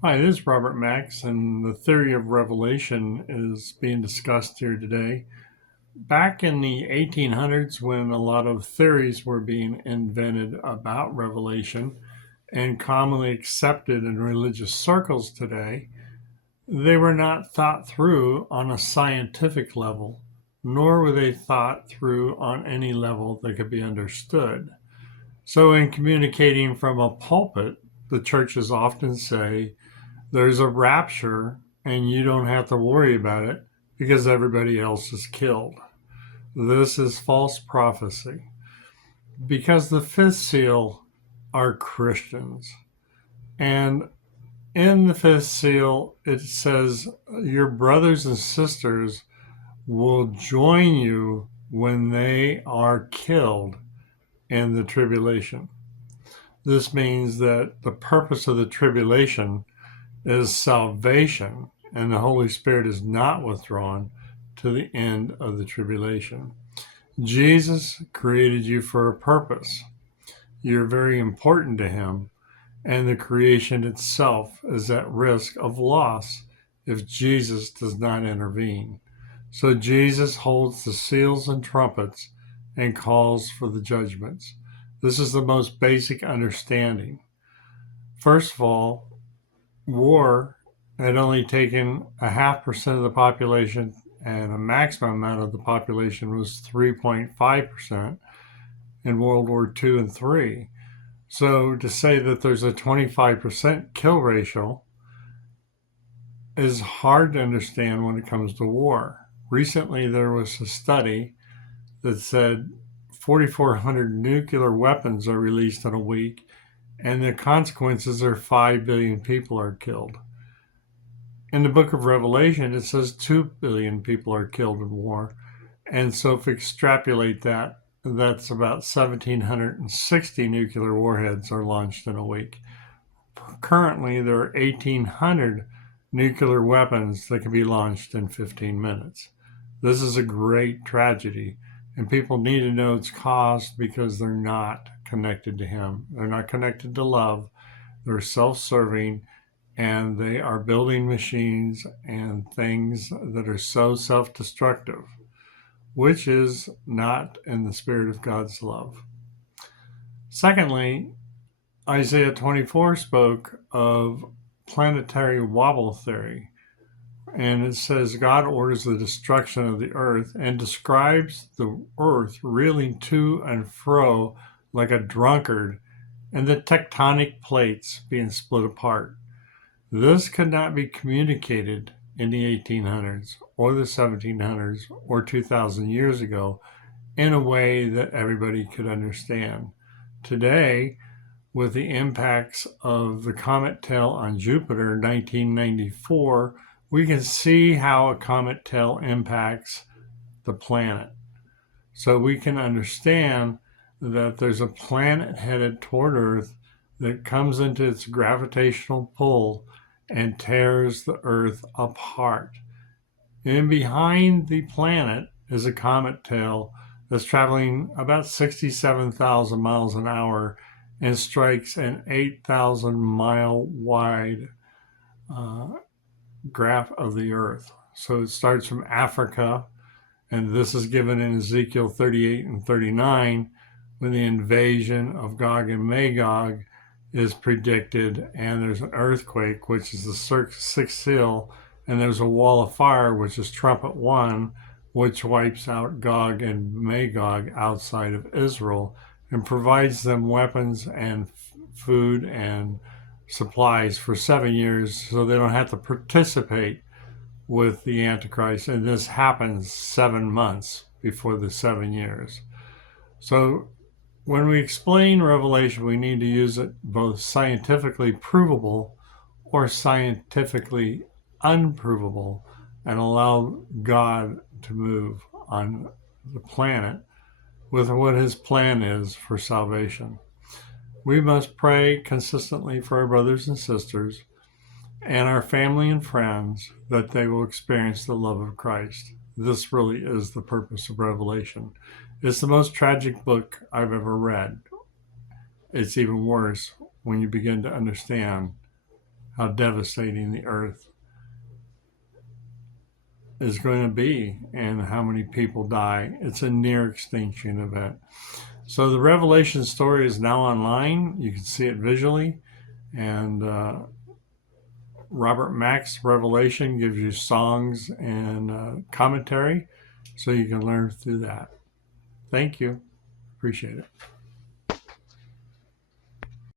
Hi, this is Robert Max, and the theory of revelation is being discussed here today. Back in the 1800s, when a lot of theories were being invented about revelation and commonly accepted in religious circles today, they were not thought through on a scientific level, nor were they thought through on any level that could be understood. So, in communicating from a pulpit, the churches often say, there's a rapture and you don't have to worry about it because everybody else is killed. This is false prophecy because the fifth seal are Christians. And in the fifth seal, it says, your brothers and sisters will join you when they are killed in the tribulation. This means that the purpose of the tribulation is salvation, and the Holy Spirit is not withdrawn to the end of the tribulation. Jesus created you for a purpose. You're very important to Him, and the creation itself is at risk of loss if Jesus does not intervene. So Jesus holds the seals and trumpets and calls for the judgments. This is the most basic understanding. First of all, war had only taken a 0.5% of the population, and a maximum amount of the population was 3.5% in World War II and III. So to say that there's a 25% kill ratio is hard to understand when it comes to war. Recently, there was a study that said 4,400 nuclear weapons are released in a week, and the consequences are 5 billion people are killed. In the book of Revelation, it says 2 billion people are killed in war. And so if we extrapolate that, that's about 1,760 nuclear warheads are launched in a week. Currently, there are 1,800 nuclear weapons that can be launched in 15 minutes. This is a great tragedy, and people need to know its cause because they're not connected to Him. They're not connected to love. They're self-serving, and they are building machines and things that are so self-destructive, which is not in the spirit of God's love. Secondly, Isaiah 24 spoke of planetary wobble theory, and it says God orders the destruction of the earth and describes the earth reeling to and fro like a drunkard and the tectonic plates being split apart. This could not be communicated in the 1800s or the 1700s or 2,000 years ago in a way that everybody could understand. Today, with the impacts of the comet tail on Jupiter in 1994, we can see how a comet tail impacts the planet. So we can understand that there's a planet headed toward Earth that comes into its gravitational pull and tears the Earth apart. And behind the planet is a comet tail that's traveling about 67,000 miles an hour and strikes an 8,000 mile wide graph of the Earth. So it starts from Africa, and this is given in Ezekiel 38 and 39 when the invasion of Gog and Magog is predicted, and there's an earthquake, which is the sixth seal, and there's a wall of fire, which is trumpet one, which wipes out Gog and Magog outside of Israel and provides them weapons and food and supplies for 7 years so they don't have to participate with the Antichrist. And this happens 7 months before the 7 years. So when we explain Revelation, we need to use it both scientifically provable or scientifically unprovable and allow God to move on the planet with what His plan is for salvation. We must pray consistently for our brothers and sisters and our family and friends that they will experience the love of Christ. This really is the purpose of Revelation. It's the most tragic book I've ever read. It's even worse when you begin to understand how devastating the earth is going to be and how many people die. It's a near extinction event. So the Revelation story is now online. You can see it visually. And Robert Mack's Revelation gives you songs and commentary so you can learn through that. Thank you. Appreciate it.